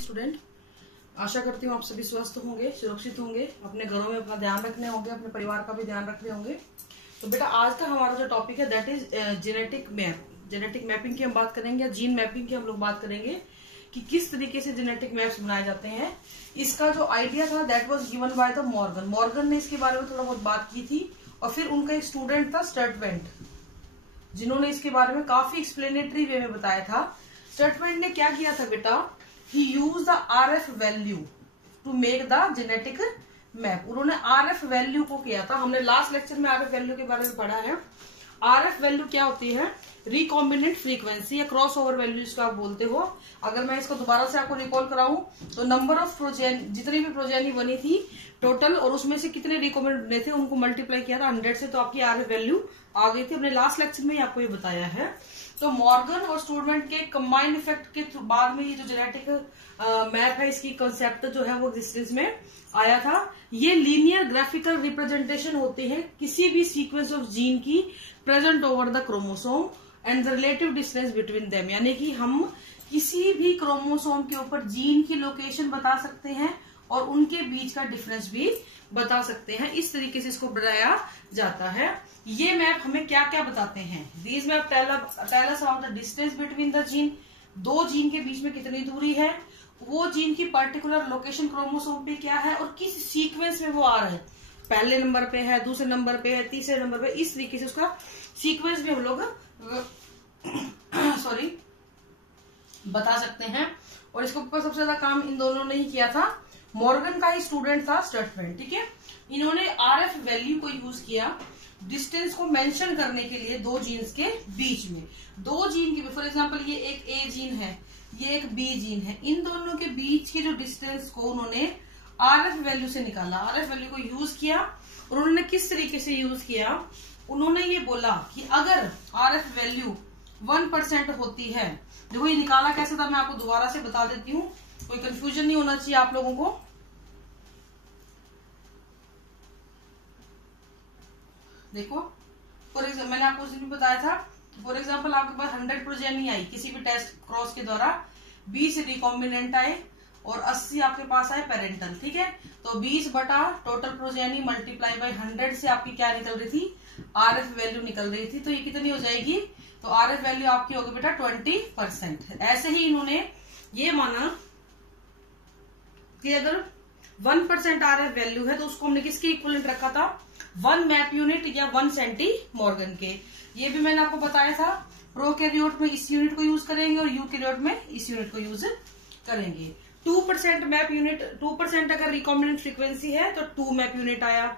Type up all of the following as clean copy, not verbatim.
Student, आशा करती हूँ आप सभी स्वस्थ होंगे, सुरक्षित होंगे, अपने घरों में अपना ध्यान रखने होंगे, अपने परिवार का भी ध्यान रखने होंगे। तो बेटा आज का हमारा जो टॉपिक है that is genetic map. Genetic mapping की हम बात करेंगे, जीन मैपिंग की हम लोग बात करेंगे कि किस तरीके से जेनेटिक मैप्स बनाए जाते हैं। इसका जो आइडिया था that was given by the Morgan. Morgan ने इसके बारे में थोड़ा बहुत बात की थी और फिर उनका एक स्टूडेंट था स्टर्टवेंट, जिन्होंने इसके बारे में काफी एक्सप्लेनेटरी वे में बताया था। स्टर्टवेंट ने क्या किया था बेटा, he use the RF value to make the genetic map. उन्होंने RF वैल्यू को किया था। हमने लास्ट लेक्चर में RF वैल्यू के बारे में पढ़ा है। RF वैल्यू क्या होती है? रिकॉम्बिनेंट फ्रीक्वेंसी या क्रॉस ओवर वैल्यू जिसको आप बोलते हो। अगर मैं इसको दोबारा से आपको रिकॉल कराऊं तो नंबर ऑफ प्रोजेन, जितनी भी प्रोजेनी बनी थी टोटल, और उसमें से कितने रिकॉम्बिनेंट बने थे उनको मल्टीप्लाई किया था 100 से, तो आपकी RF वैल्यू आ गई थी। हमने लास्ट लेक्चर में आपको ये बताया है। तो मॉर्गन और स्टूडेंट के कंबाइंड इफेक्ट के बाद में ये जो जेनेटिक मैप है, इसकी कंसेप्ट जो है वो एग्जिस्टेंस में आया था। ये लीनियर ग्राफिकल रिप्रेजेंटेशन होती है किसी भी सीक्वेंस ऑफ जीन की present over the chromosome and the relative distance between them. यानी कि हम किसी भी क्रोमोसोम के ऊपर जीन की लोकेशन बता सकते हैं और उनके बीच का डिफरेंस भी बता सकते हैं। इस तरीके से इसको बनाया जाता है। ये मैप हमें क्या क्या बताते हैं? These map tell us about the distance between the gene. दो जीन के बीच में कितनी दूरी है, वो जीन की पर्टिकुलर लोकेशन क्रोमोसोम पे क्या है और किस सीक्वेंस में वो आ रहा है, पहले नंबर पे है, दूसरे नंबर पे है, तीसरे नंबर पे। इस तरीके से उसका सीक्वेंस भी हम लोग बता सकते हैं। और इसके ऊपर सबसे ज्यादा काम इन दोनों ने ही किया था। मॉर्गन का ही स्टूडेंट था स्टर्टवेंट, ठीक है। इन्होंने RF वैल्यू को यूज किया डिस्टेंस को मेंशन करने के लिए दो जीन्स के बीच में। दो जीन के, फॉर एग्जांपल ये एक A जीन है, ये एक B जीन है। इन दोनों के बीच के जो डिस्टेंस को उन्होंने RF वैल्यू से निकाला, RF वैल्यू को यूज किया। और उन्होंने किस तरीके से यूज किया? उन्होंने ये बोला कि अगर RF वैल्यू 1% होती है, देखो ये निकाला कैसे था मैं आपको दोबारा से बता देती हूँ, कोई कंफ्यूजन नहीं होना चाहिए आप लोगों को। देखो फॉर एग्जाम्पल मैंने आपको उस दिन भी बताया था, फॉर एग्जाम्पल आपके पास 100 प्रोजेनी आई किसी भी टेस्ट क्रॉस के द्वारा, 20 रिकॉम्बिनेंट आए और 80 आपके पास आए पेरेंटल, ठीक है। तो 20 बटा टोटल प्रोजेनी मल्टीप्लाई बाय 100 से आपकी क्या निकल रही थी? RF वैल्यू निकल रही थी। तो ये कितनी हो जाएगी? तो RF वैल्यू आपकी होगी बेटा 20%। ऐसे ही इन्होंने ये माना कि अगर 1% RF वैल्यू है तो उसको हमने किसके इक्विवेलेंट रखा था? 1 मैप यूनिट या 1 सेंटीमॉर्गन के। ये भी मैंने आपको बताया था। प्रोकैरियोट में इस यूनिट को यूज करेंगे और यूकैरियोट में इस यूनिट को यूज करेंगे। 2% मैप यूनिट, 2% अगर रिकॉम्बिनेंट फ्रीक्वेंसी है तो 2 मैप यूनिट आया।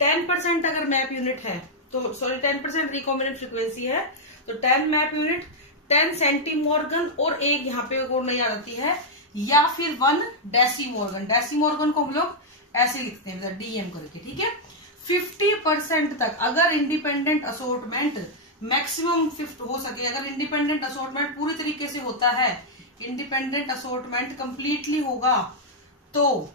10% अगर मैप यूनिट है तो 10% रिकॉम्बिनेंट फ्रीक्वेंसी है तो 10 मैप यूनिट, 10 सेंटीमॉर्गन और एक यहाँ पे और नहीं आ जाती है, या फिर 1 डेसीमॉर्गन। डेसीमॉर्गन को हम लोग ऐसे लिखते हैं DM करके, ठीक है। 50% तक अगर इंडिपेंडेंट असोर्टमेंट मैक्सिमम 50 हो सके, अगर इंडिपेंडेंट असोर्टमेंट पूरी तरीके से होता है, इंडिपेंडेंट असोर्टमेंट कंप्लीटली होगा, तो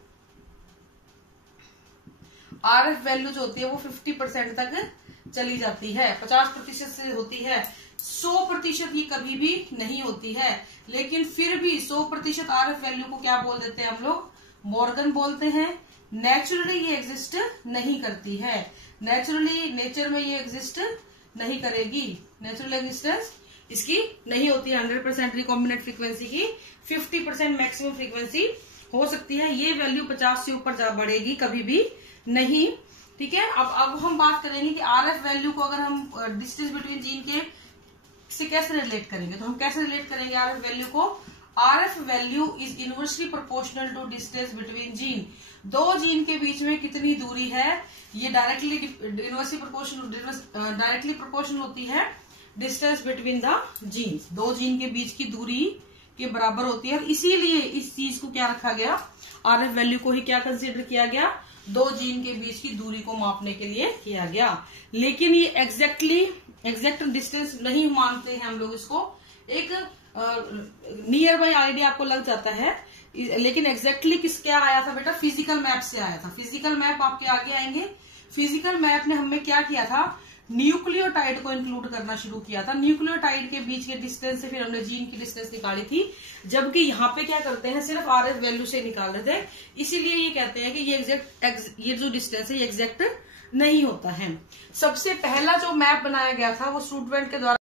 RF वैल्यू जो होती है वो 50% तक चली जाती है। 50% से होती है, 100% ये कभी भी नहीं होती है। लेकिन फिर भी 100% RF वैल्यू को क्या बोल देते हैं हम लोग? मॉर्गन बोलते हैं। नेचुरली ये एग्जिस्ट नहीं करती है, नेचुरली नेचर में ये एग्जिस्ट नहीं करेगी, नेचुरल एग्जिस्टेंस इसकी नहीं होती है। 100% रिकॉम्बिनेंट फ्रीक्वेंसी की 50% मैक्सिमम फ्रीक्वेंसी हो सकती है। ये वैल्यू 50 से ऊपर जा बढ़ेगी कभी भी नहीं, ठीक है। अब हम बात करेंगे कि RF वैल्यू को अगर हम डिस्टेंस बिटवीन जीन के से कैसे रिलेट करेंगे। तो हम कैसे रिलेट करेंगे RF वैल्यू को? RF value is inversely proportional to distance between gene. दो जीन के बीच में कितनी दूरी है, ये डायरेक्टली प्रोपोर्शनल होती है डिस्टेंस बिटवीन द जीन्स। दो जीन के बीच की दूरी के बराबर होती है। और इसीलिए इस चीज को क्या रखा गया? RF वैल्यू को ही क्या कंसिडर किया गया? दो जीन के बीच की दूरी को मापने के लिए किया गया। लेकिन ये एग्जैक्ट डिस्टेंस नहीं मानते हैं हम लोग इसको। एक नियर बाय आइडिया आपको लग जाता है, लेकिन एग्जैक्टली किस क्या आया था बेटा? फिजिकल मैप से आया था। फिजिकल मैप आपके आगे आएंगे। फिजिकल मैप ने हमें क्या किया था? न्यूक्लियोटाइड को इंक्लूड करना शुरू किया था। न्यूक्लियोटाइड के बीच के डिस्टेंस से फिर हमने जीन की डिस्टेंस निकाली थी, जबकि यहाँ पे क्या करते हैं, सिर्फ RF वैल्यू से निकाल रहे थे। इसीलिए ये कहते हैं कि ये जो डिस्टेंस है ये एग्जैक्ट नहीं होता है। सबसे पहला जो मैप बनाया गया था वो स्टूडेंट के द्वारा